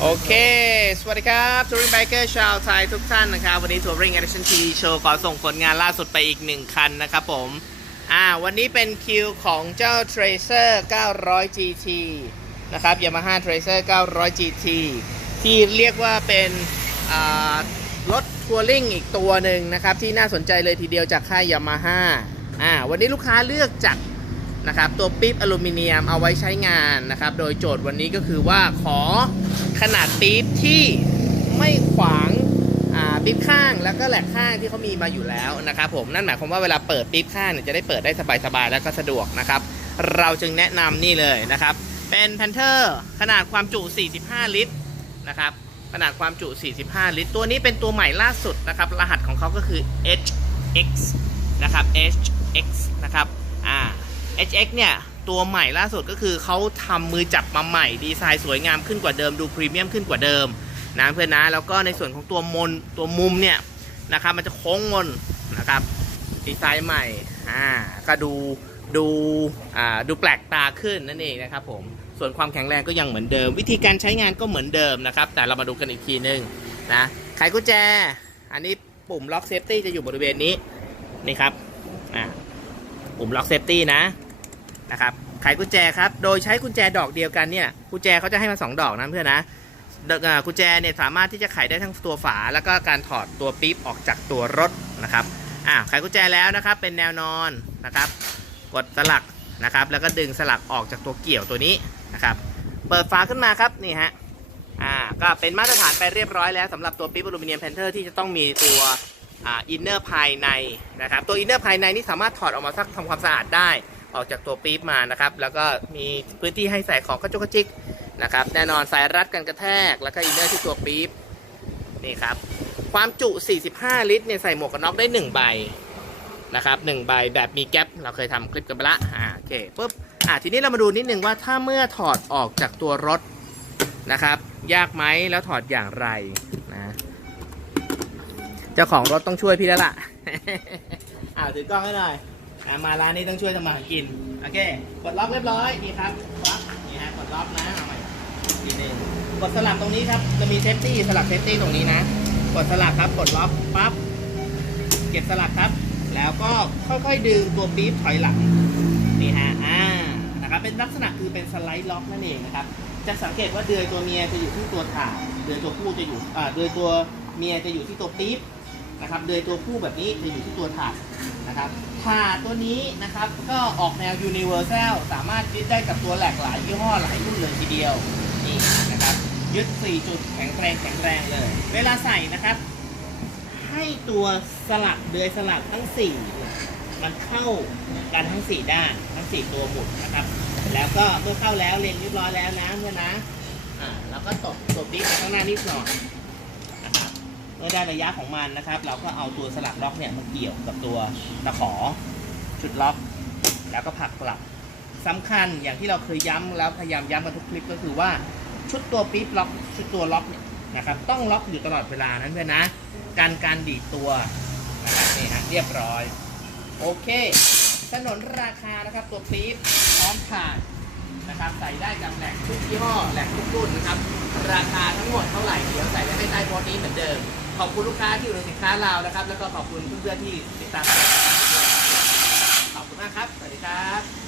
โอเค สวัสดีครับทัวริงไบเกอร์ชาวไทยทุกท่านนะครับ วันนี้ทัวริงแอคชั่นทีวีโชว์ขอส่งผลงานล่าสุดไปอีกหนึ่งคันนะครับผม อ่า วันนี้เป็นคิวของเจ้า Tracer 900 GT นะครับ Yamaha Tracer 900 GT ที่เรียกว่าเป็นรถทัวริงอีกตัวหนึ่งนะครับ ที่น่าสนใจเลยทีเดียวจากค่าย Yamaha อ่า วันนี้ลูกค้าเลือกจากนะครับตัวปิ๊บอลูมิเนียมเอาไว้ใช้งานนะครับ โดยโจทย์วันนี้ก็คือว่าขอ ขนาดปิ๊บที่ไม่ขวางปิ๊บข้างแล้วก็แหลกข้างที่เขามีมาอยู่แล้วนะครับผมนั่นหมายความว่าเวลาเปิดปิ๊บข้างเนี่ยจะได้เปิดได้สบายๆแล้วก็สะดวกนะครับ เราจึงแนะนำนี่เลยนะครับ เป็นแพนเทอร์ขนาดความจุ 45 ลิตรนะครับขนาดความจุ 45 ลิตร ตัวนี้เป็นตัวใหม่ล่าสุดนะครับ รหัสของเขาก็คือ HX นะครับ HX นะครับอ่า HX เนี่ย ตัวใหม่ล่าสุดก็คือเขาทำมือจับมาใหม่ดีไซน์สวยงามขึ้นกว่าเดิมดูพรีเมียมขึ้นกว่าเดิมนะเพื่อนนะแล้วก็ในส่วนของตัวมนตัวมุมเนี่ยนะครับมันจะโค้งมนนะครับดีไซน์ใหม่อ่าก็ดูดูอ่าดูแปลกตาขึ้นนั่นเองนะครับผมส่วนความแข็งแรงก็ยังเหมือนเดิม วิธีการใช้งานก็เหมือนเดิมนะครับ แต่เรามาดูกันอีกทีนึงนะไขกุญแจ อันนี้ปุ่มล็อกเซฟตี้จะอยู่บริเวณนี้นี่ครับอ่าปุ่มล็อกเซฟตี้นะ นะครับไขกุญแจครับ โดยใช้กุญแจดอกเดียวกันเนี่ย กุญแจเขาจะให้มา 2 ดอกนะเพื่อนนะกุญแจเนี่ยสามารถที่จะไขได้ทั้งตัวฝา แล้วก็การถอดตัวปี๊บออกจากตัวรถนะครับ อ่าไขกุญแจแล้วนะครับ เป็นแนวนอนนะครับ กดสลักนะครับ แล้วก็ดึงสลักออกจากตัวเกี่ยวตัวนี้นะครับ เปิดฝาขึ้นมาครับนี่ฮะ อ่า ก็เป็นมาตรฐานไปเรียบร้อยแล้วสำหรับตัวปี๊บอลูมิเนียมแพนเทอร์ที่จะต้องมีตัวอ่าอินเนอร์ภายในนะครับ ตัวอินเนอร์ภายในนี่สามารถถอดออกมาสักทำความสะอาดได้ ออกจากตัวปี๊บมานะครับ แล้วก็มีพื้นที่ให้ใส่ของกระจุกกระจิกนะครับ แน่นอนสายรัดกันกระแทก แล้วก็อินเนอร์ที่ตัวปี๊บนี่ครับ ความจุ 45 ลิตรเนี่ยใส่หมวกกันน็อกได้ 1 ใบนะครับ1ใบแบบมีแก๊ปเราเคยทำคลิปกันไปละอ่าโอเคปุ๊บอ่าทีนี้เรามาดูนิดนึงว่าถ้าเมื่อถอดออกจากตัวรถนะครับ ยากไหมแล้วถอดอย่างไรนะเจ้าของรถต้องช่วยพี่แล้วล่ะ อ่าถือกล้องให้หน่อย อะมาร้านนี้ต้องช่วยทำมาหากิน โอเค กดล็อกเรียบร้อย นี่ครับปั๊บนี่ฮะ กดล็อกนะเอาใหม่อีกทีนึงกดสลักตรงนี้ครับ จะมีเซฟตี้สลักเซฟตี้ตรงนี้นะ กดสลักครับ กดล็อกปั๊บ เก็บสลักครับ แล้วก็ค่อยๆ ดึงตัวปี๊บถอยหลัง นี่ฮะ อ่า นะครับ เป็นลักษณะคือเป็นสไลด์ล็อกนั่นเองนะครับ จะสังเกตว่าเดือยตัวเมียจะอยู่ที่ตัวถ่านเดือยตัวผู้จะอยู่ อ่า เดือยตัวเมียจะอยู่ที่ตัวปี๊บ นะครับเดือยตัวผู้แบบนี้จะอยู่ที่ตัวถานนะครับถานตัวนี้นะครับก็ออกแนว universal สามารถยึดได้กับตัวแหลกหลายยี่ห้อหลายรุ่นเลยทีเดียวนี่นะครับยึด 4 จุดแข็งแรงแข็งแรงเลย เวลาใส่นะครับ ให้ตัวสลักเดือยสลักทั้ง 4 มันเข้ากันทั้ง 4 ด้านทั้ง 4 ตัวหมุนนะครับ แล้วก็เมื่อเข้าแล้วเรียงเรียบร้อยแล้วนะเมื่อนะอ่าแล้วก็ตบตบปี๊บไปข้างหน้านิดหน่อย เมื่อได้ระยะของมันนะครับ เราก็เอาตัวสลักล็อกเนี่ยมาเกี่ยวกับตัวตะขอชุดล็อก แล้วก็ผลักกลับสำคัญอย่างที่เราเคยย้ำแล้วพยายามย้ำมาทุกคลิปก็คือว่าชุดตัวปี๊บล็อกชุดตัวล็อกเนี่ยนะครับต้องล็อกอยู่ตลอดเวลานั้นเพื่อนนะ การการดีดตัวนะครับนี่ฮะเรียบร้อย โอเคถนนราคานะครับตัวปี๊บพร้อมถานนะครับใส่ได้กับแหลกทุกยี่ห้อแหลกทุกรุ่นนะครับ ราคาทั้งหมดเท่าไหร่เดี๋ยวใส่ไว้ให้ใต้โพสต์นี้เหมือนเดิม ขอบคุณลูกค้าที่อยู่ในสินค้าเรานะครับ แล้วก็ขอบคุณเพื่อนๆที่ติดตามชมนะครับขอบคุณมากครับ สวัสดีครับ